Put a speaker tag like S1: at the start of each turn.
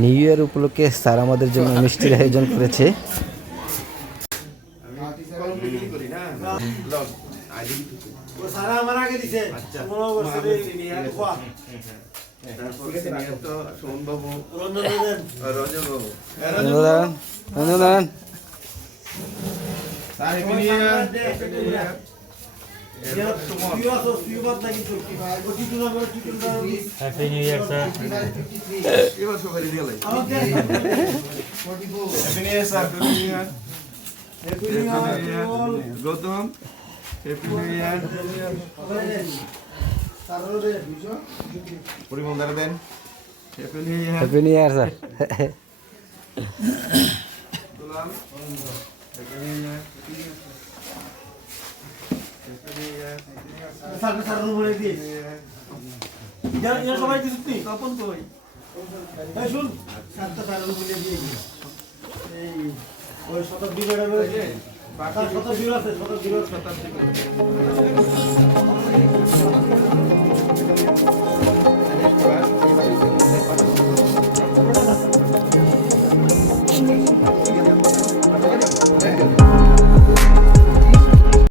S1: New year উপলক্ষে sir আমাদের জন্য মিষ্টির আয়োজন করেছে।
S2: সোমবাবু
S3: Ranjan
S4: happy new year sir
S2: এবার সবাই দিয়ে লাই happy new year sir happy new year Gautam happy new year Parimal দ্বারা দেন happy new year
S1: happy new year sir
S2: happy new year সারবে
S3: সার বলে দিয়ে যারা সবাই দিস তুই
S2: তপন কই
S3: এই শুন সাতটা সার বলে দিয়ে এই ওই শতাব্দী বেড়া রয়েছে বাটার শতাব্দী আছে শতাব্দী
S2: শতাব্দী Thank you.